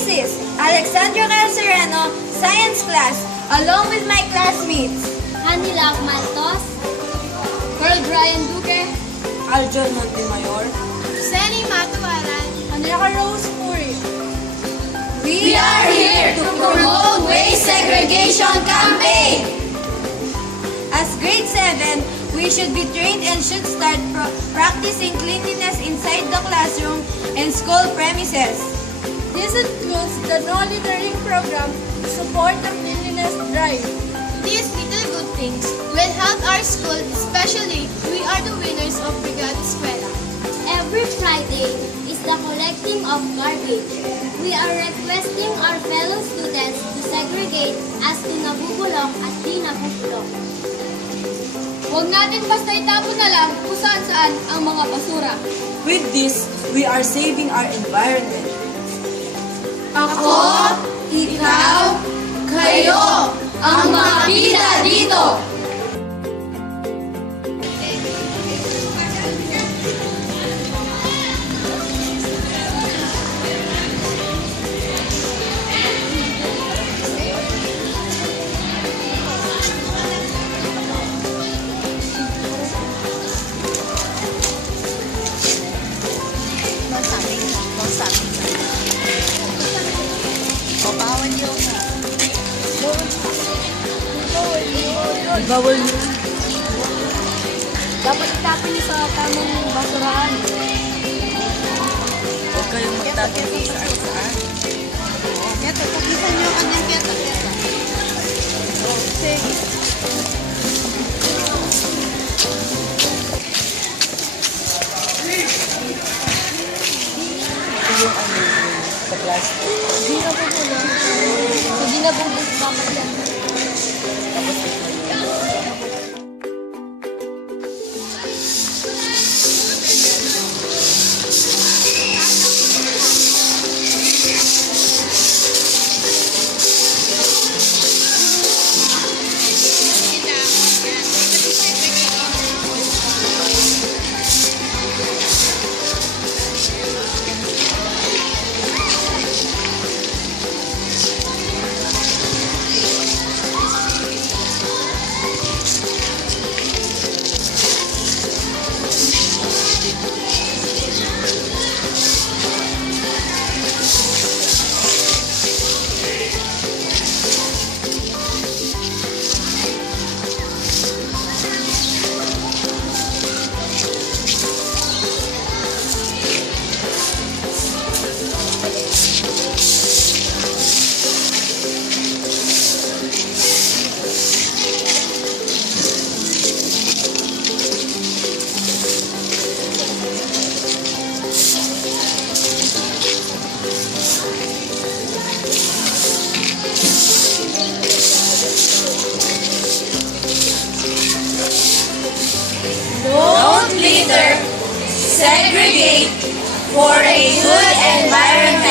This is Alexandra Calcereno, Science Class, along with my classmates. Hanila Maltos, Carl Brian Duque, Aljon Montemayor, Seni Matuaran, Andrea Rose Puri. We are here to promote waste segregation campaign. As grade 7, we should be trained and should start practicing cleanliness inside the classroom and school premises. This includes the No Littering program to support the cleanliness drive. These little good things will help our school, especially we are the winners of Brigada Eskwela. Every Friday is the collecting of garbage. We are requesting our fellow students to segregate as to nabubulok at di nabubulok. Huwag natin basta itapon na lang kung saan-saan ang mga basura. With this, we are saving our environment. Ako, ikaw, kayo, ang mga bida dito. Bawal yun. Dapat itapon niyo sa tamang basurahan. Huwag kayong magtapon kung saan-saan. Ito, takisan niyo ang kanyang peta. Sige. Ito yung sa plastic. Hindi na po po lang. Hindi na po po dapat yan. Tapos ito yung Don't litter, segregate for a good environment.